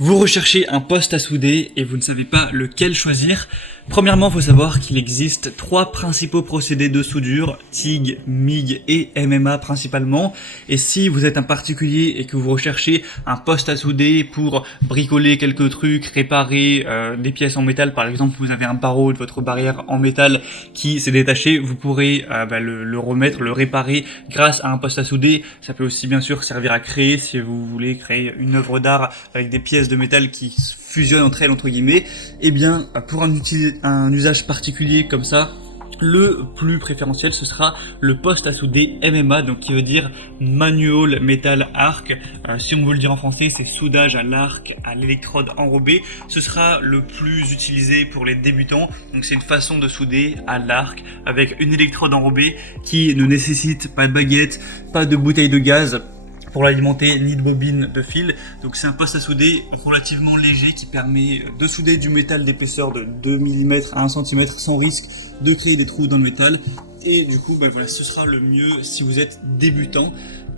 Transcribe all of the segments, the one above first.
Vous recherchez un poste à souder et vous ne savez pas lequel choisir. Premièrement, il faut savoir qu'il existe 3 principaux procédés de soudure, TIG, MIG et MMA principalement. Et si vous êtes un particulier et que vous recherchez un poste à souder pour bricoler quelques trucs, réparer des pièces en métal, par exemple vous avez un barreau de votre barrière en métal qui s'est détaché, vous pourrez le remettre, le réparer grâce à un poste à souder. Ça peut aussi bien sûr servir à créer, si vous voulez créer une œuvre d'art avec des pièces de métal qui fusionnent entre elles entre guillemets. Et bien pour un usage particulier comme ça, le plus préférentiel ce sera le poste à souder MMA, donc qui veut dire Manual Metal Arc. Si on veut le dire en français, c'est soudage à l'arc, à l'électrode enrobée. Ce sera le plus utilisé pour les débutants. Donc c'est une façon de souder à l'arc avec une électrode enrobée qui ne nécessite pas de baguette, pas de bouteille de gaz pour l'alimenter, ni de bobine de fil. Donc c'est un poste à souder relativement léger qui permet de souder du métal d'épaisseur de 2 mm à 1 cm sans risque de créer des trous dans le métal. Et du coup, ce sera le mieux si vous êtes débutant.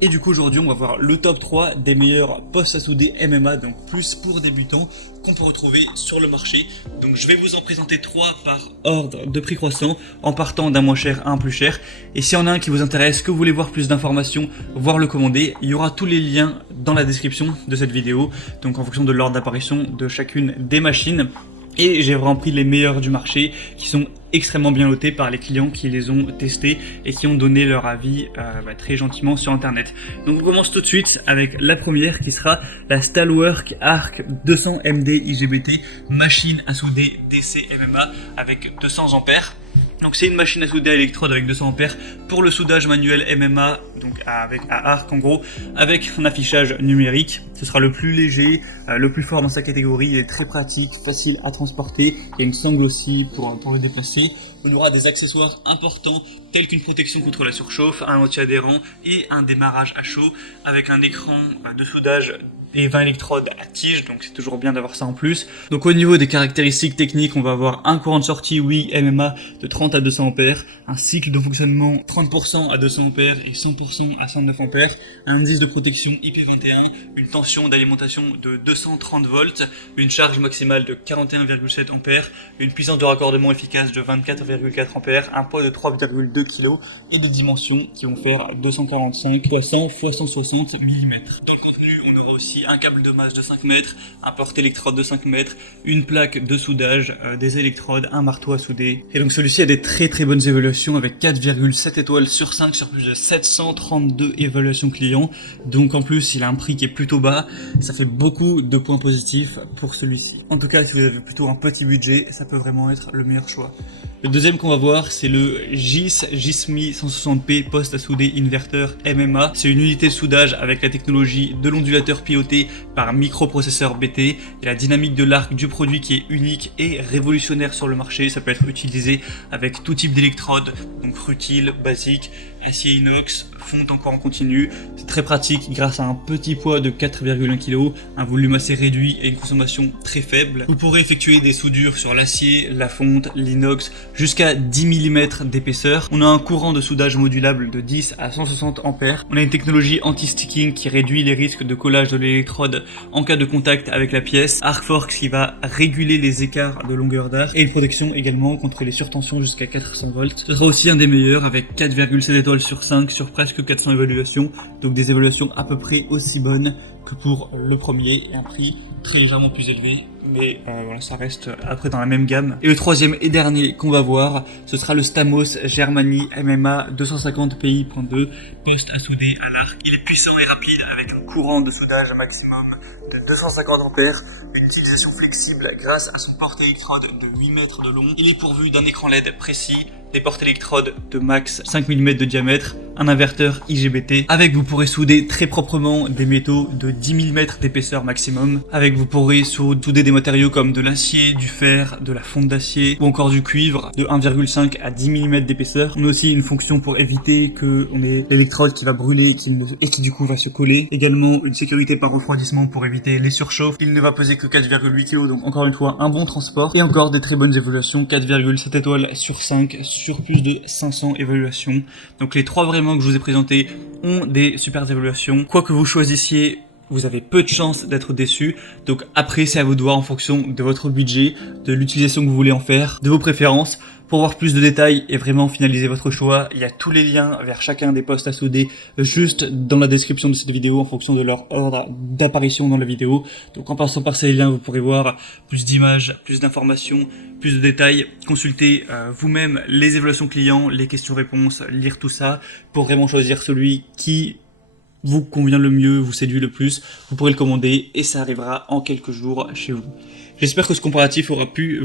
Et du coup aujourd'hui on va voir le top 3 des meilleurs postes à souder MMA, donc plus pour débutants, qu'on peut retrouver sur le marché. Donc je vais vous en présenter 3 par ordre de prix croissant, en partant d'un moins cher à un plus cher. Et s'il y en a un qui vous intéresse, que vous voulez voir plus d'informations, voire le commander, il y aura tous les liens dans la description de cette vidéo, donc en fonction de l'ordre d'apparition de chacune des machines. Et j'ai vraiment pris les meilleurs du marché qui sont extrêmement bien notés par les clients qui les ont testés et qui ont donné leur avis très gentiment sur internet. Donc on commence tout de suite avec la première qui sera la Stalwork Arc 200 MD IGBT, machine à souder DC MMA avec 200 ampères. Donc c'est une machine à souder à électrode avec 200 ampères pour le soudage manuel MMA, donc à arc en gros, avec un affichage numérique. Ce sera le plus léger, le plus fort dans sa catégorie, il est très pratique, facile à transporter, il y a une sangle aussi pour le déplacer. On aura des accessoires importants tels qu'une protection contre la surchauffe, un anti-adhérent et un démarrage à chaud avec un écran de soudage et 20 électrodes à tige, donc c'est toujours bien d'avoir ça en plus. Donc au niveau des caractéristiques techniques, on va avoir un courant de sortie MMA de 30 à 200 ampères, un cycle de fonctionnement 30% à 200 ampères et 100% à 109 ampères, un indice de protection IP21, une tension d'alimentation de 230 volts, une charge maximale de 41,7 ampères, une puissance de raccordement efficace de 24,4 ampères, un poids de 3,2 kg et des dimensions qui vont faire 245 x 100 x 160 mm. Dans le contenu, on aura aussi un câble de masse de 5 mètres, un porte-électrode de 5 mètres, une plaque de soudage, des électrodes, un marteau à souder. Et donc celui-ci a des très bonnes évaluations avec 4,7 étoiles sur 5 sur plus de 732 évaluations clients. Donc en plus il a un prix qui est plutôt bas, ça fait beaucoup de points positifs pour celui-ci. En tout cas si vous avez plutôt un petit budget, ça peut vraiment être le meilleur choix. Le deuxième qu'on va voir, c'est le GISMI 160p poste à souder inverteur MMA. C'est une unité de soudage avec la technologie de l'ondulateur piloté par microprocesseur BT. Et la dynamique de l'arc du produit qui est unique et révolutionnaire sur le marché. Ça peut être utilisé avec tout type d'électrode, donc rutile, basique, acier inox, fonte encore en continu. C'est très pratique grâce à un petit poids de 4,1 kg, un volume assez réduit et une consommation très faible. Vous pourrez effectuer des soudures sur l'acier, la fonte, l'inox, jusqu'à 10 mm d'épaisseur. On a un courant de soudage modulable de 10 à 160 ampères. On a une technologie anti-sticking qui réduit les risques de collage de l'électrode en cas de contact avec la pièce. Arcforce qui va réguler les écarts de longueur d'arc et une protection également contre les surtensions jusqu'à 400 volts. Ce sera aussi un des meilleurs avec 4,7 étoiles sur 5 sur presque 400 évaluations. Donc des évaluations à peu près aussi bonnes que pour le premier et un prix très légèrement plus élevé, mais voilà, ça reste après dans la même gamme. Et le troisième et dernier qu'on va voir, ce sera le Stamos Germany MMA 250 PI.2 poste à souder à l'arc. Il est puissant et rapide avec un courant de soudage maximum de 250 ampères, une utilisation flexible grâce à son porte-électrode de 8 mètres de long. Il est pourvu d'un écran LED précis, des porte-électrodes de max 5 mm de diamètre, un inverteur IGBT. Avec vous pourrez souder très proprement des métaux de 10 mm d'épaisseur maximum. Avec vous pourrez souder des matériaux comme de l'acier, du fer, de la fonte d'acier ou encore du cuivre de 1,5 à 10 mm d'épaisseur. On a aussi une fonction pour éviter que on ait l'électrode qui va brûler et qui du coup va se coller. Également une sécurité par refroidissement pour éviter les surchauffes. Il ne va peser que 4,8 kg, donc encore une fois un bon transport. Et encore des très bonnes évaluations, 4,7 étoiles sur 5 sur plus de 500 évaluations. Donc les 3 vraiment que je vous ai présentés ont des super évaluations. Quoi que vous choisissiez, vous avez peu de chances d'être déçu. Donc après, c'est à vous de voir en fonction de votre budget, de l'utilisation que vous voulez en faire, de vos préférences. Pour voir plus de détails et vraiment finaliser votre choix, il y a tous les liens vers chacun des postes à souder juste dans la description de cette vidéo en fonction de leur ordre d'apparition dans la vidéo. Donc en passant par ces liens, vous pourrez voir plus d'images, plus d'informations, plus de détails, consulter vous-même les évaluations clients, les questions-réponses, lire tout ça pour vraiment choisir celui qui vous convient le mieux, vous séduit le plus. Vous pourrez le commander et ça arrivera en quelques jours chez vous. J'espère que ce comparatif aura pu